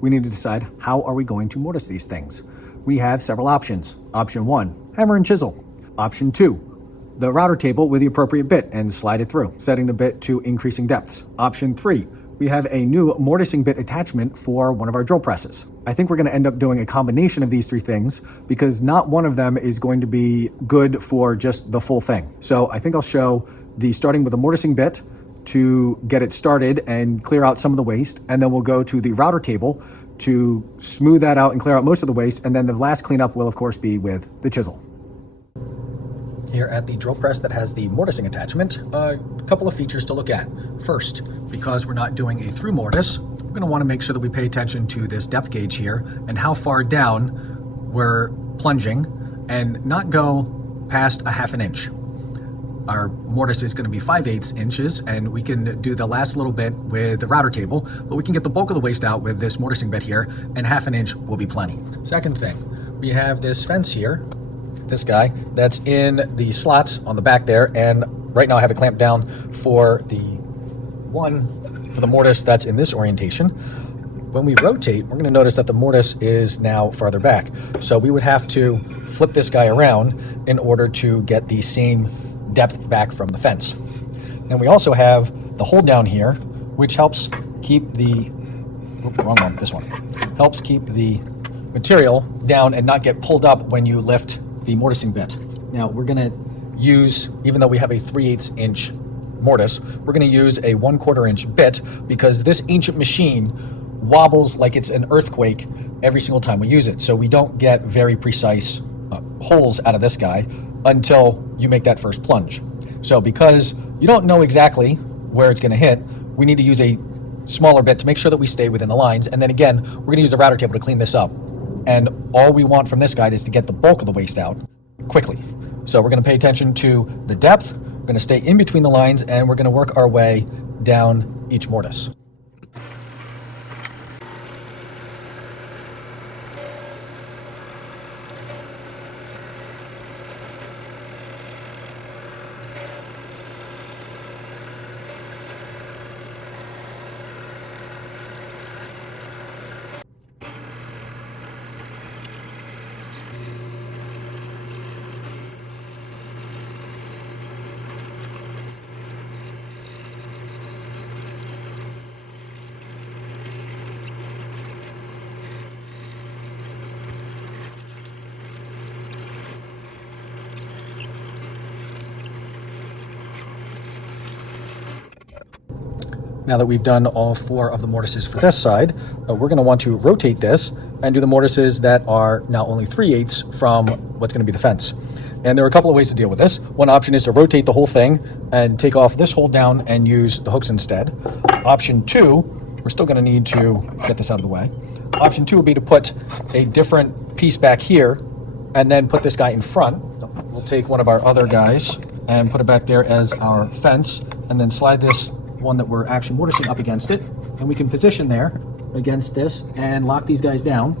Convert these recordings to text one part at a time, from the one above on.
we need to decide how are we going to mortise these things. We have several options. Option 1, hammer and chisel. Option 2, the router table with the appropriate bit and slide it through, setting the bit to increasing depths. Option 3, we have a new mortising bit attachment for one of our drill presses. I think we're going to end up doing a combination of these three things because not one of them is going to be good for just the full thing. So I think I'll show the starting with a mortising bit to get it started and clear out some of the waste, and then we'll go to the router table to smooth that out and clear out most of the waste, and then the last cleanup will of course be with the chisel. Here at the drill press that has the mortising attachment, a couple of features to look at. First, because we're not doing a through mortise, we're going to want to make sure that we pay attention to this depth gauge here and how far down we're plunging and not go past a ½ inch. Our mortise is going to be 5/8 inches, and we can do the last little bit with the router table, but we can get the bulk of the waste out with this mortising bit here, and ½ inch will be plenty. Second thing, we have this fence here, this guy, that's in the slots on the back there, and right now I have it clamped down for the mortise that's in this orientation. When we rotate, we're going to notice that the mortise is now farther back, so we would have to flip this guy around in order to get the same depth back from the fence. And we also have the hold down here, which helps keep the helps keep the material down and not get pulled up when you lift the mortising bit. Now we're going to use, even though we have a 3/8 inch mortise, we're going to use a 1/4 inch bit because this ancient machine wobbles like it's an earthquake every single time we use it. So we don't get very precise holes out of this guy until you make that first plunge. So because you don't know exactly where it's going to hit, we need to use a smaller bit to make sure that we stay within the lines. And then again, we're going to use the router table to clean this up. And all we want from this guide is to get the bulk of the waste out quickly. So we're going to pay attention to the depth, we're going to stay in between the lines, and we're going to work our way down each mortise. Now that we've done all 4 of the mortises for this side, we're going to want to rotate this and do the mortises that are now only 3/8 from what's going to be the fence. And there are a couple of ways to deal with this. One option is to rotate the whole thing and take off this hold down and use the hooks instead. Option 2, we're still going to need to get this out of the way. Option 2 would be to put a different piece back here and then put this guy in front. We'll take one of our other guys and put it back there as our fence, and then slide this one that we're actually mortising up against it, and we can position there against this and lock these guys down.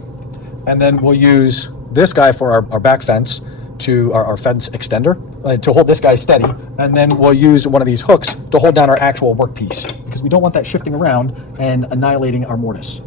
And then we'll use this guy for our back fence, to our fence extender, to hold this guy steady, and then we'll use one of these hooks to hold down our actual workpiece, because we don't want that shifting around and annihilating our mortise.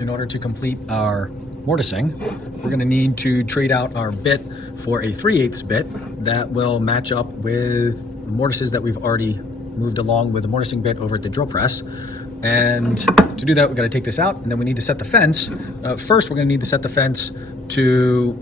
In order to complete our mortising, we're going to need to trade out our bit for a 3/8 bit that will match up with the mortises that we've already moved along with the mortising bit over at the drill press. And to do that, we've got to take this out, and then we need to set the fence. First, we're going to need to set the fence to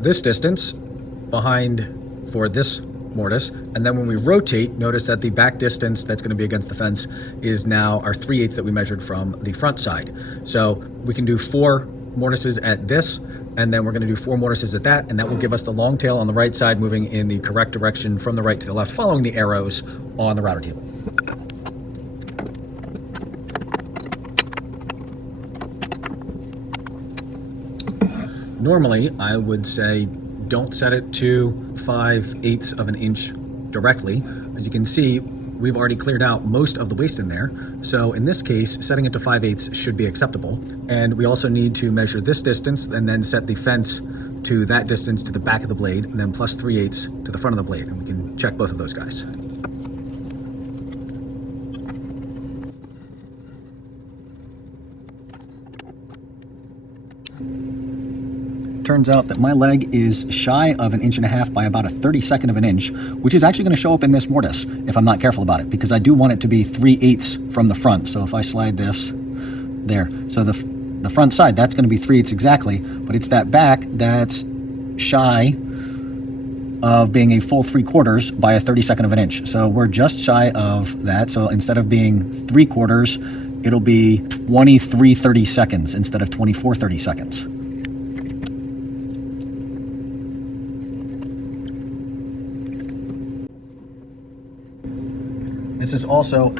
this distance behind for this mortise, and then when we rotate, notice that the back distance that's going to be against the fence is now our 3/8 that we measured from the front side. So we can do 4 mortises at this, and then we're going to do 4 mortises at that, and that will give us the long tail on the right side moving in the correct direction from the right to the left, following the arrows on the router table. Normally, I would say don't set it to 5/8 of an inch directly. As you can see, we've already cleared out most of the waste in there. So in this case, setting it to 5/8 should be acceptable. And we also need to measure this distance and then set the fence to that distance to the back of the blade, and then plus 3/8 to the front of the blade. And we can check both of those guys. Turns out that my leg is shy of 1.5 inches by about 1/32 of an inch, which is actually going to show up in this mortise if I'm not careful about it, because I do want it to be 3/8 from the front. So if I slide this there, so the front side, that's going to be 3/8 exactly, but it's that back that's shy of being a full 3/4 by 1/32 of an inch. So we're just shy of that. So instead of being 3/4, it'll be 23/32 instead of 24/32. This is also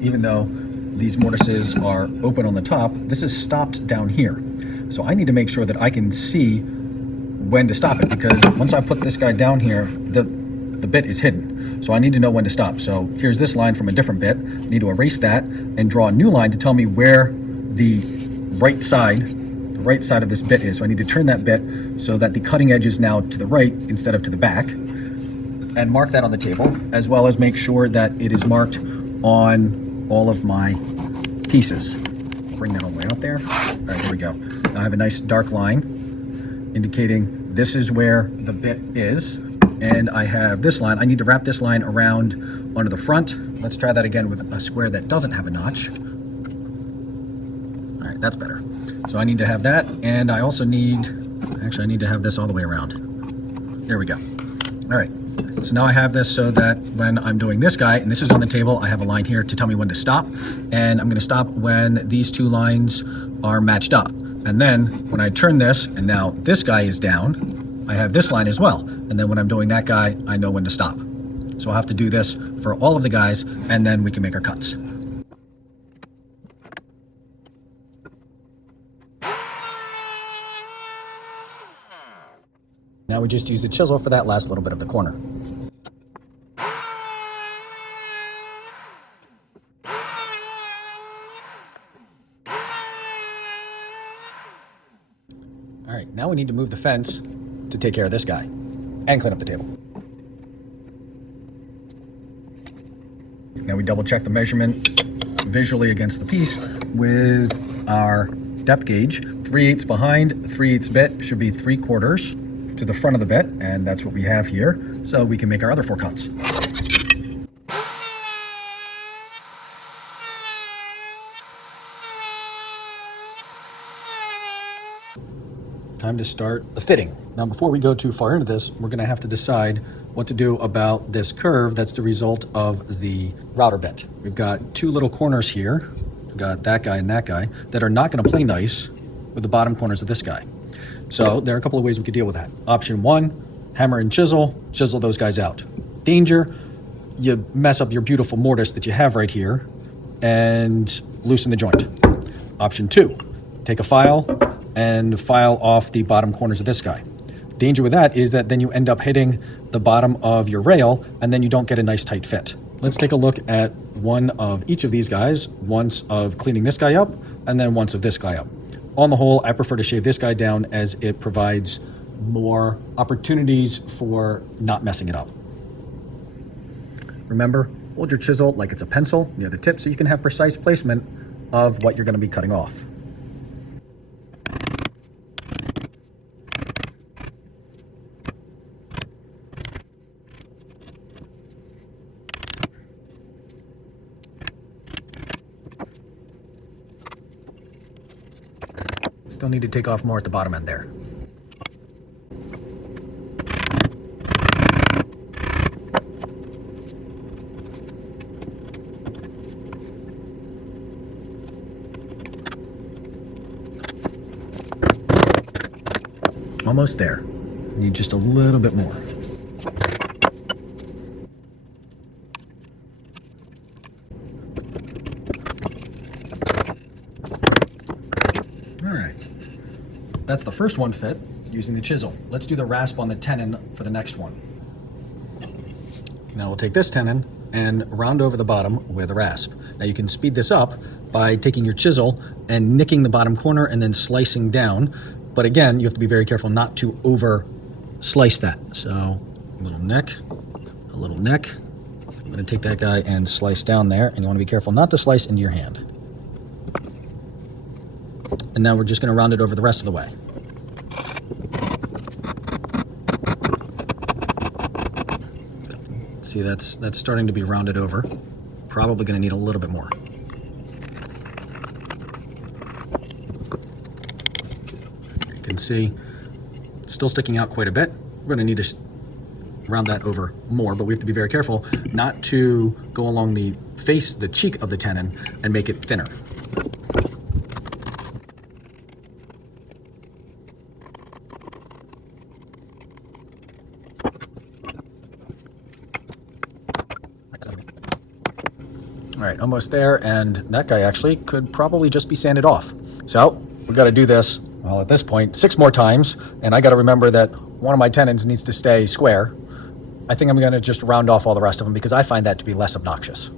even though these mortises are open on the top, this is stopped down here. So I need to make sure that I can see when to stop it, because once I put this guy down here, the bit is hidden. So I need to know when to stop. So here's this line from a different bit. I need to erase that and draw a new line to tell me where the right side of this bit is. So I need to turn that bit so that the cutting edge is now to the right instead of to the back, and mark that on the table, as well as make sure that it is marked on all of my pieces. Bring that all the way out there. All right, there we go. Now I have a nice dark line indicating this is where the bit is, and I have this line. I need to wrap this line around onto the front. Let's try that again with a square that doesn't have a notch. All right, that's better. So I need to have that, and I also need to have this all the way around. There we go. All right. So now I have this so that when I'm doing this guy, and this is on the table, I have a line here to tell me when to stop. And I'm going to stop when these 2 lines are matched up. And then when I turn this, and now this guy is down, I have this line as well. And then when I'm doing that guy, I know when to stop. So I'll have to do this for all of the guys, and then we can make our cuts. Now we just use the chisel for that last little bit of the corner. All right, now we need to move the fence to take care of this guy and clean up the table. Now we double check the measurement visually against the piece with our depth gauge. 3/8 behind, 3/8 bit should be 3/4 to the front of the bit, and that's what we have here. So we can make our other 4 cuts. Time to start the fitting. Now, before we go too far into this, we're going to have to decide what to do about this curve that's the result of the router bit. We've got 2 little corners here. We've got that guy and that guy that are not going to play nice with the bottom corners of this guy. So there are a couple of ways we could deal with that. Option 1, hammer and chisel those guys out. Danger, you mess up your beautiful mortise that you have right here and loosen the joint. Option 2, take a file and file off the bottom corners of this guy. Danger with that is that then you end up hitting the bottom of your rail, and then you don't get a nice tight fit. Let's take a look at one of each of these guys, once of cleaning this guy up, and then once of this guy up. On the whole, I prefer to shave this guy down as it provides more opportunities for not messing it up. Remember, hold your chisel like it's a pencil near the tip so you can have precise placement of what you're going to be cutting off. Still need to take off more at the bottom end there. Almost there. Need just a little bit more. All right. That's the first one fit using the chisel. Let's do the rasp on the tenon for the next one. Now we'll take this tenon and round over the bottom with a rasp. Now you can speed this up by taking your chisel and nicking the bottom corner and then slicing down. But again, you have to be very careful not to over slice that. So a little neck, a little neck. I'm gonna take that guy and slice down there, and you wanna be careful not to slice into your hand. And now we're just gonna round it over the rest of the way. See, that's starting to be rounded over. Probably gonna need a little bit more. You can see, still sticking out quite a bit. We're gonna need to round that over more, but we have to be very careful not to go along the face, the cheek of the tenon and make it thinner. All right, almost there, and that guy actually could probably just be sanded off. So we got to do this, well, at this point, 6 more times, and I got to remember that one of my tenons needs to stay square. I think I'm going to just round off all the rest of them because I find that to be less obnoxious.